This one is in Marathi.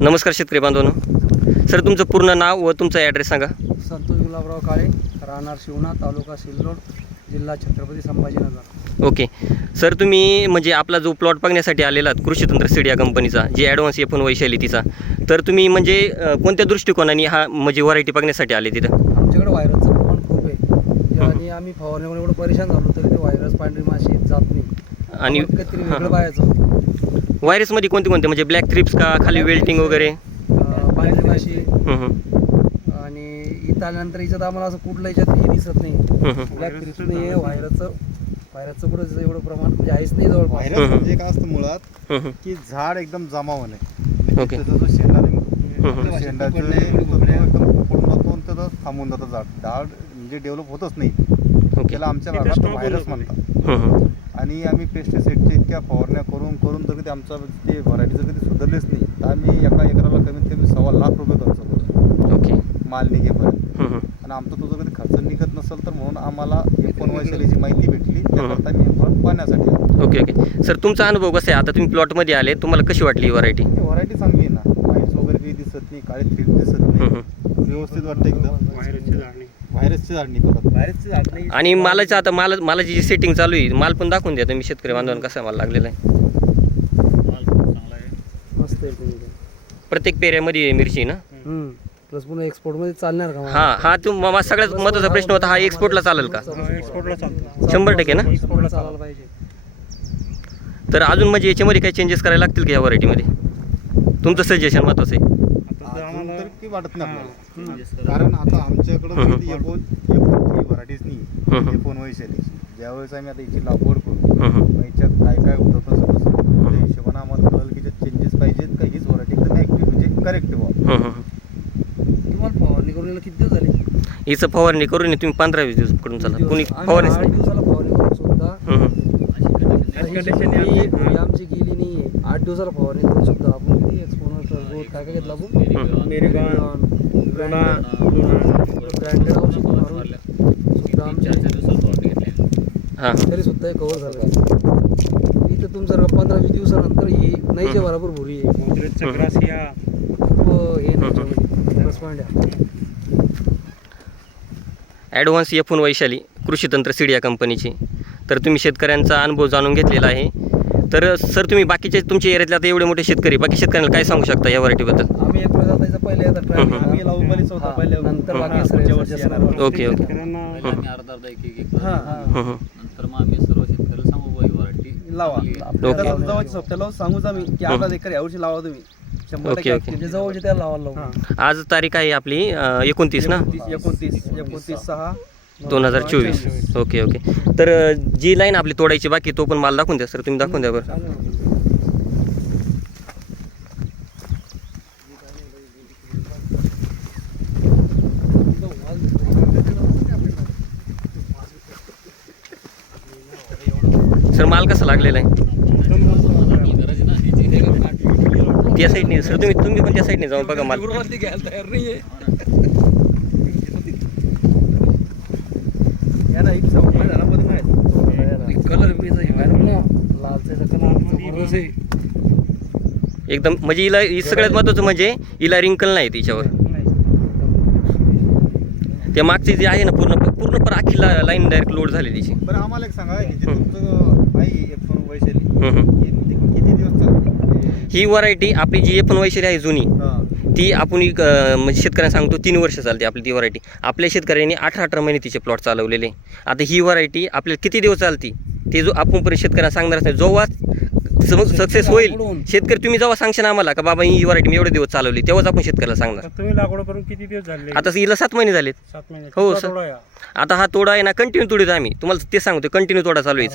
नमस्कार शेतकरी बांधवांनो. सर तुमचं पूर्ण नाव व तुमचा ॲड्रेस सांगा. संतोष गुलाबराव काळे राहणार शिवना तालुका सिल्लोड जिल्हा छत्रपती संभाजीनगर. ओके. सर तुम्ही म्हणजे आपला जो प्लॉट बघण्यासाठी आलेला कृषी तंत्र सीड या कंपनीचा जी ॲडव्हान्स एफ वैशाली तिचा तर तुम्ही म्हणजे अ, कोणत्या दृष्टिकोनाने हा म्हणजे व्हरायटी बघण्यासाठी आले तिथं? आमच्याकडे व्हायरसचं प्रमाण खूप आहे. आणि आम्ही फवारण्यामुळे एवढं परेशान झालो तरी ते व्हायरस पांढरी माशी जात नाही. आणि आम्हाला काहीतरी हां, वेगळं हां. पाहायचं व्हायरसमध्ये कोणते कोणते? म्हणजे ब्लॅक थ्रिप्स का खाली वेल्टिंग वगैरे? अं, पांढरी माशी हं, हं, आणि इथं आल्यानंतर याच्यात आम्हाला असं कुठलं याच्यात हे दिसत नाही. हं, हं. ब्लॅक थ्रिप्स नाही आहे व्हायरसचं व्हायरसचं कुठं एवढं प्रमाण म्हणजे आहेच नाही जवळपास. व्हायरस. म्हणजे काय असतं मुळात? हं, हं. की झाड एकदम जमा होणे म्हणजे ओके. त्याचा जो शेंडा हम्म. निघतो त्या शेंडाचे तो एकदम पडून जातो आणि त्याचं थांबून जातं झाड. झाड म्हणजे डेव्हलप होतच नाही. ओके. त्याला आमच्या भागात व्हायरस म्हणतात. हं, हं. आणि आम्ही पेस्टिसाईडच्या इतक्या फवारण्या करून करून जर कधी आमचा ते व्हरायटी जर कधी सुधारलीच नाही तर आम्ही एका एकराला कमीत कमी सव्वा लाख रुपये खर्च करतो ओके. माल निघेपर्यंत. हं, हं. आणि आमचा तो जर कधी खर्च निघत नसेल तर म्हणून आम्हाला एकोण वैशालीची माहिती भेटली त्याकरता मी प्लॉट पाहण्यासाठी. Okay okay. सर तुमचा अनुभव कसा आहे? आता तुम्ही प्लॉटमध्ये आले तुम्हाला कशी वाटली ही व्हरायटी व्हरायटी चांगली आहे ना. व्हाईट्स वगैरे काही दिसत नाही काळे थीट दिसत नाही. व्यवस्थित वाटतं एकदम. व्हायरसची झाडणी परत आणि मालाचं आता माल मालाची जी सेटिंग चालू आहे माल पण दाखवून द्या तुम्ही शेतकरी बांधवांना कसा माल लागलेला आहे. मस्त आहे तुम्ही प्रत्येक पेऱ्यामध्ये मिरची ना? प्लस पुन्हा एक्सपोर्टमध्ये चालणार का हा हा तू मा- सगळ्यात महत्त्वाचा प्रश्न होता हा एक्सपोर्टला चालेल का? एक्सपोर्टला चालतं शंभर टक्के ना? एक्सपोर्टला चालायला पाहिजे. तर अजून म्हणजे याच्यामध्ये काही चेंजेस करायला लागतील का या व्हरायटीमध्ये तुमचं सजेशन महत्वाचं आहे. वाटत नाही आपल्याला. कारण आता आमच्याकडं एकोण एकोणची व्हरायटीच हं, नाही. एकोण वैशालीची ज्यावेळेस आम्ही आता याची लागवड करू. मग याच्यात काय काय होतं कसं कसं त्या हिशोबानं आम्हाला कळलं की चेंजेस पाहिजेत का हीच व्हरायटी एकदम ॲक्टिव्ह म्हणजे करेक्ट व्हा हं, हं. तुम्हाला फवारणी करून किती दिवस झाले? हिचं फवारणी करून तुम्ही पंधरा वीस दिवसकडून चाला. कुणी फवारणी आठ दिवसाला फवारणी करून सुद्धा. ही आमची गेली नाही आठ दिवसाला फवारणी करून सुद्धा आपण किती एक्सपोनर टर्बोट काय काय घेतलं आपण मेरीगॉन, ब्रँडेड औषध मारून सुद्धा आमच्या हां तरी सुद्धा हे कव्हर झालं इथं तुमचं पंधरा वीस दिवसानंतर ही नाहीच्या बरोबर भुरी आहे. हे रसपांड्या ॲडव्हान्स एफ वैशाली कृषी तंत्र सीड या कंपनीची. तर तुम्ही शेतकऱ्यांचा अनुभव जाणून घेतलेला आहे. तर सर तुम्ही बाकीचे तुमच्या एरियातले आता एवढे मोठे शेतकरी बाकी शेतकऱ्यांना काय सांगू शकता या व्हरायटीबद्दल? आम्ही एक वेळेस जायचं पहिले आता ट्राय हम्म. आम्ही पहिले नंतर हा, बाकी पुढच्या वर्षी येणार. Okay okay. आम्ही अर्धा अर्धा एक एक एक हा, हा. हं, हं. नंतर मग आम्ही सर्व शेतकऱ्याला सांगू बाई लावा. ओके. त्याला जवळच्या सोबत्याला सांगूच आम्ही की हं. अर्धा एकर यावर्षी लावा तुम्ही. शंभर ओके, टक्के. ओके. म्हणजे जवळचे त्याला लावायला लावू आज तारीख आहे आपली एकोणतीस ना? एकोणतीस एकोणतीस सहा. दोन हजार चोवीस. Okay okay. तर जी लाईन आपली तोडायची बाकी तो पण माल दाखवून द्या सर. तुम्ही दाखवून द्या बरं. सर माल कसा लागलेला आहे? त्या साईडने सर तुम्ही तुम्ही पण त्या साईडने जाऊन बघा माल. कलर लालचा कलर एकदम म्हणजे हिला ही सगळ्यात महत्त्वाचं म्हणजे हिला रिंकल नाही तिच्यावर. त्या मागची जी आहे ना पूर्ण पूर्ण पर आखी लाईन डायरेक्ट लोड झाली तिची. बरं आम्हाला एक सांगा तुमचं वैशाली म्हणजे किती दिवस ही व्हरायटी आपली जी पण वैशाली आहे जुनी. ती आपण एक, म्हणजे शेतकऱ्यांना सांगतो तीन वर्ष चालते आपली ती व्हरायटी आपल्या शेतकऱ्यांनी अठरा अठरा महिने तिचे प्लॉट चालवलेले. आता ही व्हरायटी आपल्याला किती दिवस चालती? ते जो आपण पण शेतकऱ्यांना सांगणारच नाही. जेव्हा सक्सेस होईल शेतकरी तुम्ही जेव्हा सांगशाल आम्हाला का बाबा ही व्हरायटी मी एवढे दिवस चालवली तेव्हाच आपण शेतकऱ्याला सांगणार. तुम्ही लागवड करून किती दिवस झाले? आता हिला सात महिने झालेत. सात महिने. हो, सर. आता हा तोडा आहे ना कंटिन्यू तोडीत आम्ही. तुम्हाला ते सांगतो कंटिन्यू तोडा चालू आहे.